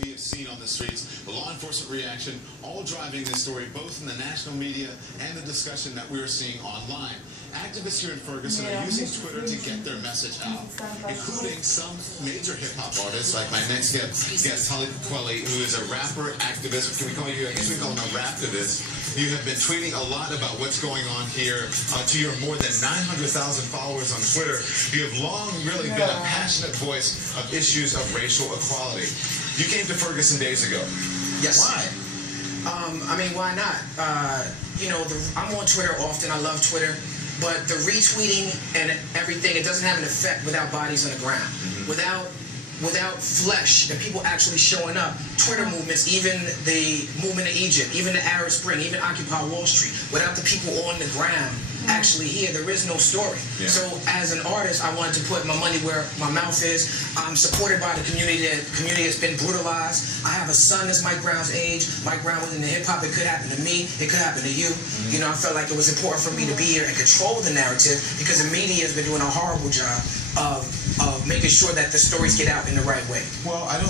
we have seen on the streets, the law enforcement reaction, all driving this story, both in the national media and the discussion that we're seeing online. Activists here in Ferguson are using Twitter to get their message out, including some major hip-hop artists, like my next guest Talib, who is a rapper, activist. Can we call you, I guess we call him a raptivist. You have been tweeting a lot about what's going on here. To your more than 900,000 followers on Twitter, you have long really been a passionate voice of issues of racial equality. You came to Ferguson days ago. Yes. Why? I mean, why not? You know, I'm on Twitter often. I love Twitter. But the retweeting and everything, it doesn't have an effect without bodies on the ground. Without flesh and people actually showing up. Twitter movements, even the movement of Egypt, even the Arab Spring, even Occupy Wall Street, without the people on the ground actually here, there is no story. Yeah. So as an artist, I wanted to put my money where my mouth is. I'm supported by the community. The community has been brutalized. I have a son that's Mike Brown's age. Mike Brown was in the hip-hop. It could happen to me. It could happen to you. You know, I felt like it was important for me to be here and control the narrative because the media has been doing a horrible job of making sure that the stories get out in the right way. Well, I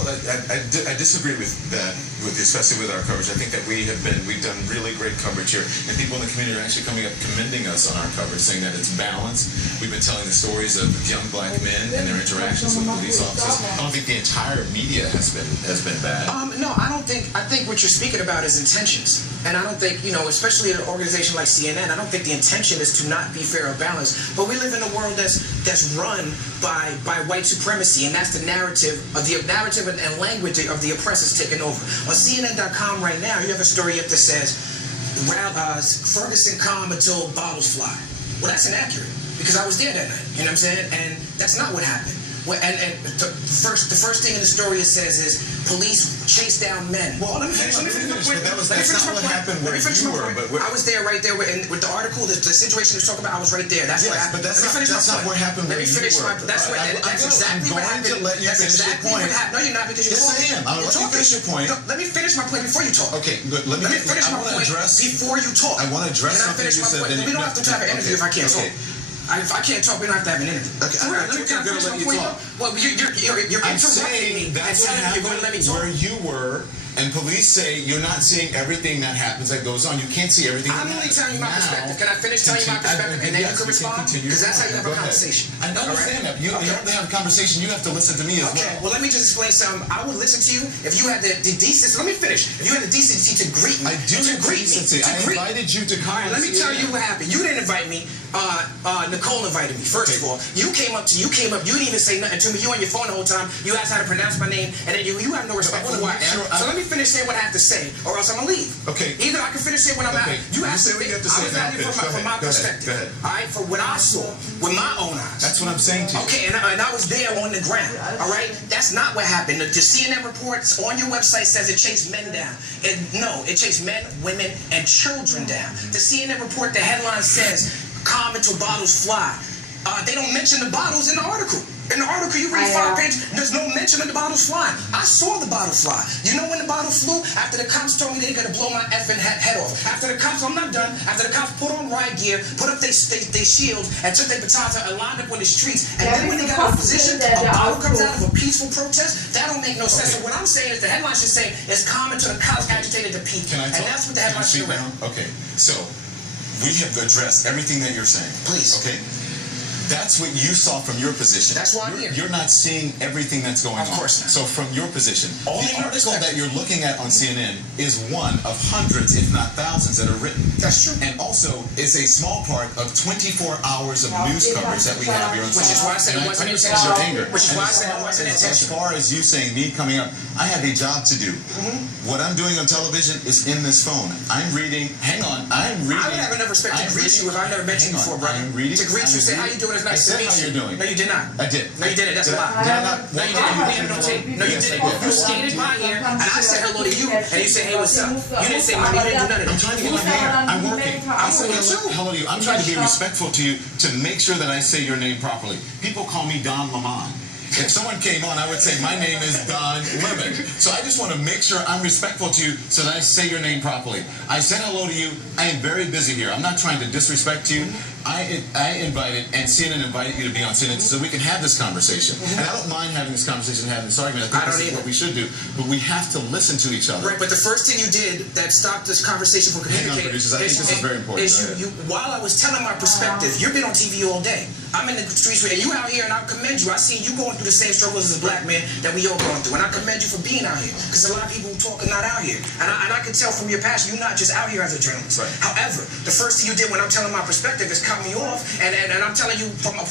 disagree with that, especially with our coverage. I think that we've done really great coverage here, and people in the community are actually coming up commending us on our coverage, saying that it's balanced. We've been telling the stories of young black men and their interactions with police officers. I don't think the entire media has been bad. No, I don't think. I think what you're speaking about is intentions, and I don't think, you know, especially an organization like CNN, I don't think the intention is to not be fair or balanced. But we live in a world that's run by white supremacy, and that's the narrative and language of the oppressors taking over. On CNN.com right now, you have a story up that says, Ferguson calm until bottles fly. Well, that's inaccurate, because I was there that night, you know what I'm saying? And that's not what happened. Well, and the first thing in the story it says is police chase down men. Well, let me finish my point. That's not what happened where you were. I was there right there with the article, the situation you're talking about. I was right there. That's what happened. But that's not what happened where you were. That's exactly what happened. I'm going to let you finish your point. No, you're not, because you're talking. Yes, I am. I'm going to let you finish your point. Let me finish my point before you talk. Okay, good. Let me finish my point before you talk. I want to address something you said. We don't have to have an interview if I can't talk. If I can't talk, we don't have to have an interview. Okay, I'm going to let you talk. Well, you're I'm saying that's what happened where you were, and police say you're not seeing everything that happens, that goes on. You can't see everything. I'm only telling you my perspective. Can I finish telling you my perspective, and then you can respond? Because that's how you have a conversation. I understand that. You don't have to have a conversation. You have to listen to me as well. Okay, well, let me just explain something. I would listen to you if you had the decency. Let me finish. If you had the decency to greet me. I do have decency. I invited you to come. All right, let me tell you what happened. You didn't invite me. Nicole invited me. First of all, you came up. You didn't even say nothing to me. You on your phone the whole time. You asked how to pronounce my name, and then you have no respect for who I am. So let me finish saying what I have to say, or else I'm gonna leave. Okay. Either I can finish saying what I'm at. You asked me. I was at it from my perspective. Go ahead. All right, for what I saw with my own eyes. That's what I'm saying to you. Okay, and I was there on the ground. All right, that's not what happened. The CNN reports on your website says it chased men down. No, it chased men, women, and children down. The CNN report, the headline says, "Calm until bottles fly." They don't mention the bottles in the article. In the article, you read 5 pages, there's no mention of the bottles flying. I saw the bottle fly. You know when the bottle flew? After the cops told me they're going to blow my effing head off. After the cops, I'm not done. After the cops put on riot gear, put up their shields, and took their batons and lined up on the streets. And then when they got in position, a bottle comes out of a peaceful protest. That don't make no sense. So what I'm saying is the headline should say, "It's common to the cops agitated to peak." Can I talk? And that's what the headline should say. Okay, so we have addressed everything that you're saying. Please. Okay. That's what you saw from your position. That's why I'm here. You're not seeing everything that's going on. Of course not. So from your position, the article that you're looking at on CNN is one of hundreds, if not thousands, that are written. That's true. And also is a small part of 24 hours of news coverage that we have here on CNN. Which is why I said it wasn't intentional. Which is why I said it wasn't intentional. As far as you saying me coming up, I have a job to do. What I'm doing on television is in this phone. I'm reading. Hang on. I'm reading. I would have never expected to greet you if I've never met you before, brother. I'm reading. To greet you, say how you doing. I said how you're doing. No, you did not. I did. No, you didn't. That's a lie. No, you didn't. You didn't on tape. No, you didn't. You skated by here, and I said hello to you, and you said, "Hey, what's up?" You didn't say, "Mommy," you didn't do none of that. I'm trying to get my hair. I'm working. I'm saying hello to you. I'm trying to be respectful to you to make sure that I say your name properly. People call me Don Lemon. If someone came on, I would say, my name is Don Lemon. So I just want to make sure I'm respectful to you so that I say your name properly. I said hello to you. I am very busy here. I'm not trying to disrespect you. I invited, and CNN invited you to be on CNN so we can have this conversation. And I don't mind having this conversation and having this argument. I think this is what we should do. But we have to listen to each other. Right, but the first thing you did that stopped this conversation from communicating... Hang on, producers. I think this is very important. While I was telling my perspective, you've been on TV all day. I'm in the streets, and you out here, and I commend you. I seen you going through the same struggles as a black man that we all going through. And I commend you for being out here. Because a lot of people talk are not out here. And I can tell from your passion, you're not just out here as a journalist. Right. However, the first thing you did when I'm telling my perspective is cut me off, and I'm telling you from my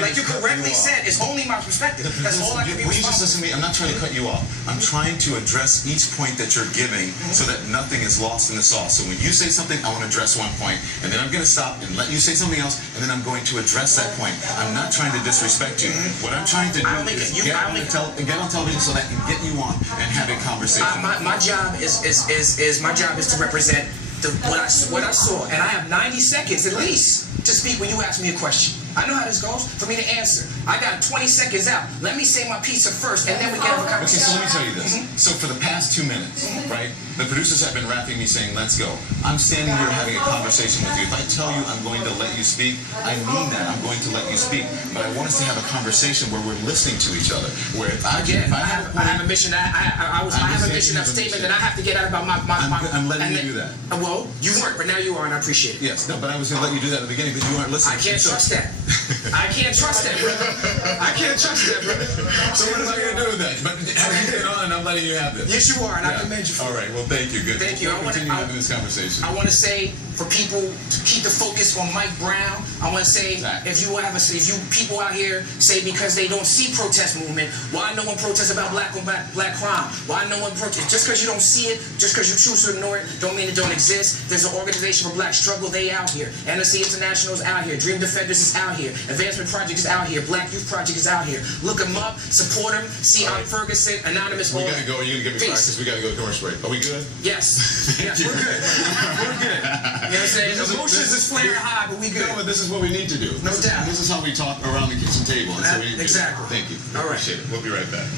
like you correctly said, it's only my perspective. That's all I can be responsible. Will you just listen to me? I'm not trying to cut you off. I'm trying to address each point that you're giving so that nothing is lost in the sauce. So when you say something, I want to address one point, and then I'm going to stop and let you say something else, and then I'm going to address that point. I'm not trying to disrespect you. What I'm trying to do is get on television so that I can get you on and have a conversation. My job is to represent what I saw, and I have 90 seconds at least to speak when you ask me a question. I know how this goes. For me to answer, I got 20 seconds out. Let me say my piece first, and then we can have a conversation. Okay, so let me tell you this. So for the past 2 minutes, right, the producers have been rapping me saying, let's go. I'm standing here having a conversation with you. If I tell you I'm going to let you speak, I mean that. I'm going to let you speak. But I want us to have a conversation where we're listening to each other. Where if I have a mission. I have a mission, a statement that I have to get out about my I'm letting you do that. Well, you weren't, but now you are, and I appreciate it. Yes, no, but I was going to let you do that at the beginning, but you aren't listening. I can't trust that. I can't trust that, brother. I can't trust that, brother. So what am I going to do with that? But have you been on, and I'm letting you have this. Yes, you are, and I commend you for it. All right, well, thank you. Good. Thank you. We'll continue having this conversation. I want to say for people to keep the focus on Mike Brown. I want to say if you people out here say because they don't see protest movement, why no one protests about black on black crime? Why no one protests? Just because you don't see it, just because you choose to ignore it, don't mean it don't exist. There's an organization for black struggle. They out here. NSC International is out here. Dream Defenders is out here. Advancement Project is out here. Black Youth Project is out here. Look them up, support them. See Art Ferguson, Anonymous. We gotta go. You're gonna give me practice. We gotta go to commercial break. Are we good? Yes. Yes, we're good. We're good. You know what I'm saying? The emotions is flaring high, but we good. No, but this is what we need to do. No doubt. This is how we talk around the kitchen table. And so we need to exactly. Thank you. All right. Appreciate it. We'll be right back.